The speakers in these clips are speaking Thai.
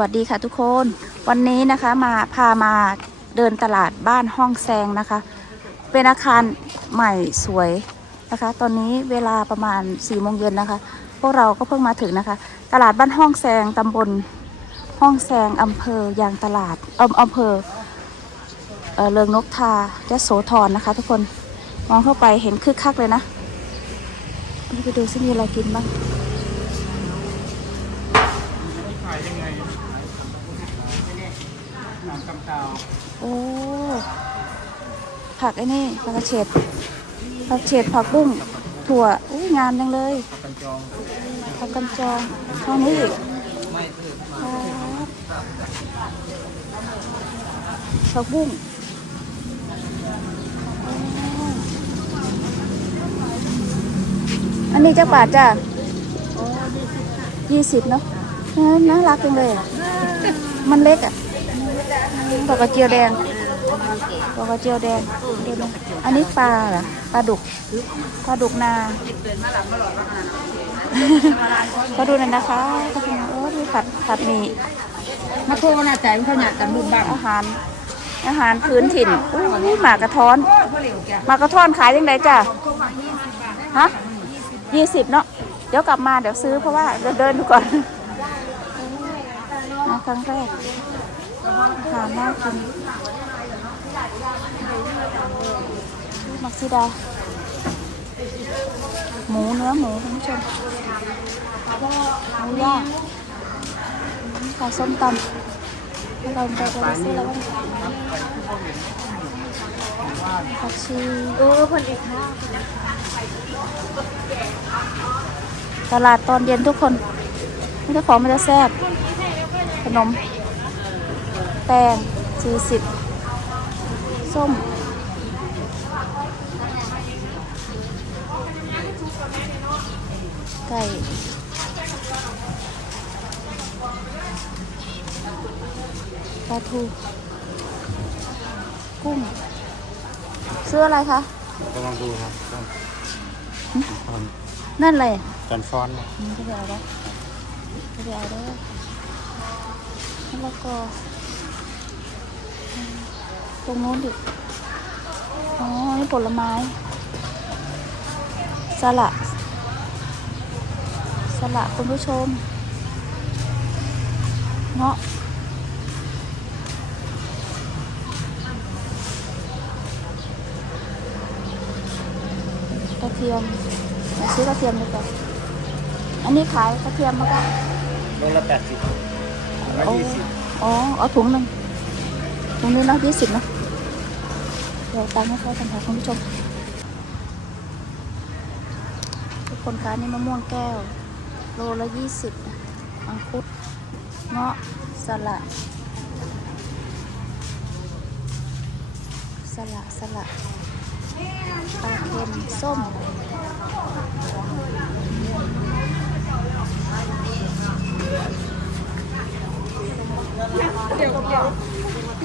วัสดีค่ะทุกคน วันนี้นะคะมาพามาเดินตลาดบ้านห้องแซงนะคะ เป็นอาคารใหม่สวยนะคะ ตอนนี้เวลาประมาณ4ี่โมงเย็นนะคะ พวกเราก็เพิ่งมาถึงนะคะ ตลาดบ้านห้องแซงตำบลห้องแซงอำเภอยางตลาดอำอำเภอเออเริงนกทายะโสธรนะคะ ทุกคนมองเข้าไปเห็นคึกคักเลยนะไปดูซิมีอะไรกินบ้าง ขายยังไง น้ำกำเตาโอ้ ผักไอ้นี่ผักกระเฉดผักเฉดผักบุ้งถั่วอุ้ยงามจังเลยกันจองผักกันจองเท่านี้อีกไม่ถือผักบุ้งอันนี้จะบาทจ้ะยี่สิบเนาะน่ารักจังเลยอะมันเล็กอะ ดอกกระเจียวแดงดอกกระเจียวแดงเดี๋ยวนะอันนี้ปลาเหรอปลาดุกปลาดุกนาก็ดูหน่อยนะคะโอ้ดูผัดผัดหมี่มาโทรน่ะใจมันขนาดกันบุญบ้างอาหาร อาหารพื้นถิ่นอู้หมากระท้อนหมากระท้อนขายยังไงจ้ะฮะยี่สิบเนาะเดี๋ยวกลับมาเดี๋ยวซื้อเพราะว่าเดินเดินดูก่อนมาครั้งแรก อาหารน่ากินมักซิดา หมูเนื้อหมูคุณผู้ชมหมูย่างขาส้มตำให้เราไปไปซื้อแล้วบ้างผักชีเออคนอีกค่ะตลาดตอนเย็นทุกคนไม่ได้ของมันจะแซ่บขนม แตงสี่สิบส้มไก่ปลาทู กุ้งซื้ออะไรคะกำลังดูครับตอนนั่นเลยตอนฟ้อนนะอืมก็เดี๋ยวเอาได้ก็เดี๋ยวเอาได้แล้วก็อืม ตรงโน้นดิ อ๋อ นี่ผลไม้ สละสละคุณผู้ชมเงาะกระเทียมไหนซื้อกระเทียมดีกว่าอันนี้ขายกระเทียมมาก็โลละแปดสิบร้อยโอ้ยี่สิบอ๋อ เอาถุงหนึ่งถุงนี้เนาะยี่สิบเนาะ เดี๋ยวตังค์ให้เขากันค่ะคุณผู้ชมทุกคนคะนี่มะม่วงแก้ว โลละยี่สิบอังคุดเงาะสละสละสละปลาเค็มส้มเดี๋ยวเดี๋ยว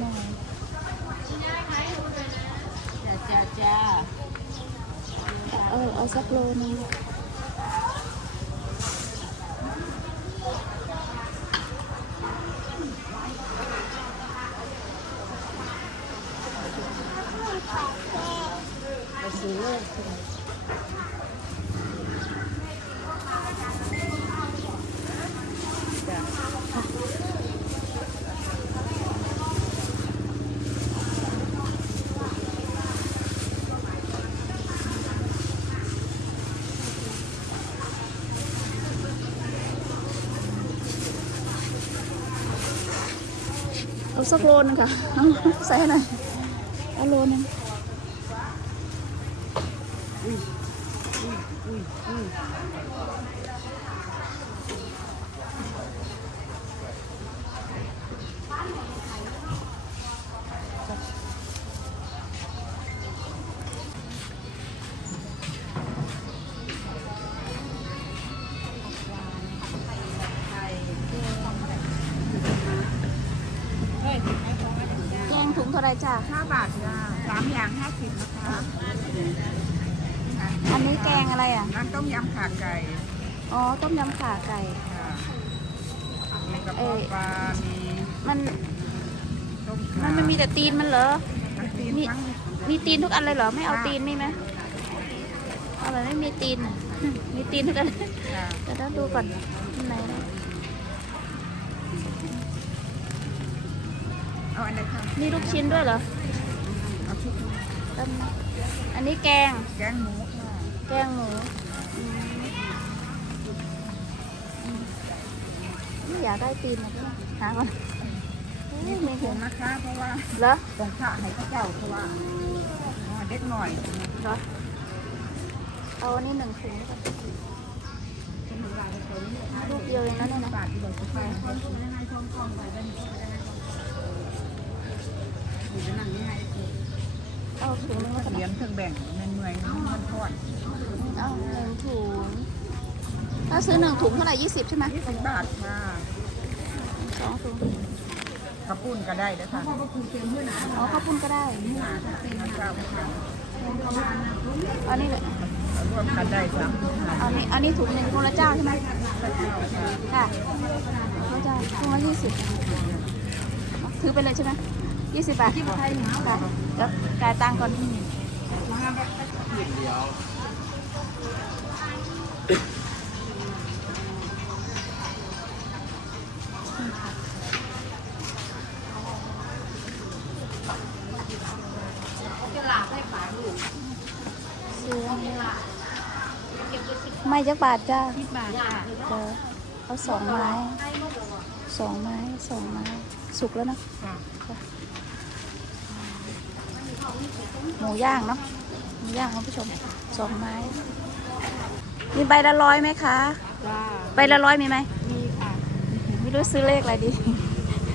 หน่อยจ้าจ้าจ้าเออเอาสักโลนึงซื้อา สักโลนึงค่ะ ใส่ให้หน่อยเอาโลนึง จ้ะห้าบาทจ้าสามอย่างห้าสิบนะคะอันนี้แกงอะไรอะน้ำต้มยำขาไก่ อ๋อ ต้มยำข่าไก่ ค่ะมีกระเพาะเอ่ยปลา มีมัน ต้มมัข่านมันมีแต่ตีนมันเหรอมันตีนมีมั้งมีตีนทุกอันเลยเหรอ ไม่เอาค่ะตีนมีไหมเอาแบบไม่มีตีนอะมีตีนทุกอันค่ะ เดี๋ยวต้องดูก่อนอันไหนนะ เอาอันไหนคะมีลูกชิ้นด้วยเหรอ เอาชุดต้มอันนี้แกง แกงหมูค่ะแกงหมูอืมอืมไม่อยากได้ตีนนะพี่หาก่อนเอ้ยมีไม่ถุเห็งนนะคะ เพราะว่าเหรอตรงข้าให้พระเจ้าเพราะว่าอ๋อเด็กหน่อยเหรอ เอาอันนี้หนึ่งถุงก่อนลูกเดียวเองนะเนี่ยนะ บาทเดียวจะไปอยู่จะนั่งนี่ให้ เอาถุงนึงแล้วกันเหรียนะญเครื่องแบ่งเงินเมื่อยเงินทอดเอาหนึ่งถุง ถ้าซื้อหนึ่งถุงเท่าไหร่ยี่สิบใช่ไหมยี่สิบบาทค่ะสองถุงข้าวปุ้นก็ได้นะคะอ๋อข้าวปุ้นก็ได้ข้าวเจ้าค่ะเอานี่เลยรวมกันได้สามสิบห้าเอานี่อันนี้ถุงหนึ่งถุงละเจ้าใช่ไหมค่ะถุงละเจ้าถุงละยี่สิบถือไปเลยใช่ไหม ยี่สิบบาทที่ไทยค่ะเดี๋ยวจ่ายตังค์ก่อนซื้อไม่จักบาทจ้าสิบบาทค่ะเอาสองไม้สองไม้สองไม้ สุกแล้วนะ หมูย่างเนาะหมูย่างคุณผู้ชมสองไม้ มีใบละร้อยไหมคะจ้าใบละร้อยมีไหมมีค่ะไม่รู้ซื้อเลขอะไรดี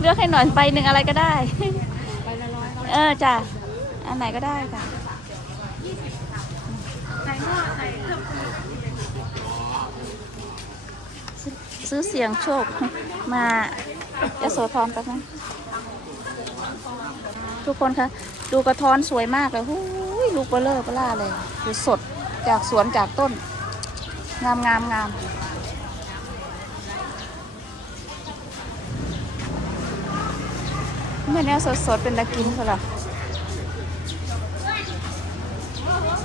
เลือกให้หน่อยใบหนึ่งอะไรก็ได้ใบละร้อยเออจ้ะอันไหนก็ได้ค่ะใส่หม้อใส่เครื่องซื้อเสียงโชคมายโสธรแป๊บนึงทุกคนคะ ดูกระท้อนสวยมากเลยหูยลูกเบลเลอร์เบล่าเลยดูสดจากสวนจากต้น งามงามงามไม่แนวสดสดเป็นตะกินเขาหรอ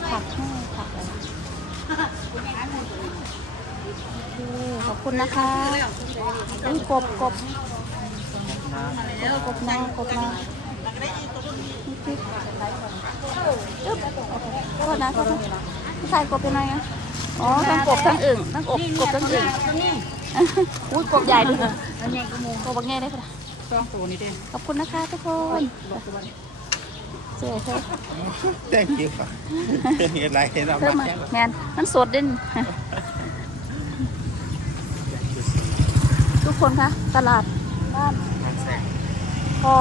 ผักให้ผักขอบคุณนะคะอุ้ยกบกบกบนางกบนาง กอึ๊บโทษนะโทษนะพี่ชายกบเป็นไงอะอ๋อทั้งกบทั้งอึ่งทั้งอบกบทั้งอึ่งอุ้ยกบใหญ่ดิอันนี้ก็มูกบบักแง่ได้ปะต้องตัวนี้เด้ขอบคุณนะคะทุกคนสวยเธอ Thank you ค่ะเห็นไรเห็นเราเธอมามาแค่แมนมันสดเด่นทุกคนคะตลาดบ้านพอ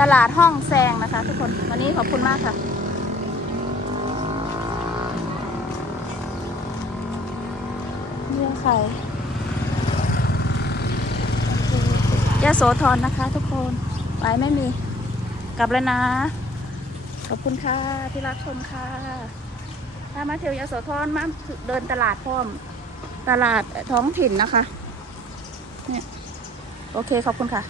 ตลาดห้องแซงนะคะ ทุกคนวันนี้ขอบคุณมากค่ะเรื่องไข่ยาโสธรนะคะ ทุกคน ไปไม่มี กลับแล้วนะ ขอบคุณค่ะ ที่รักชมค่ะ ถ้ามาเที่ยวยาโสธรมาเดินตลาดพร้อม ตลาดท้องถิ่นนะคะ เนี่ย โอเค ขอบคุณค่ะ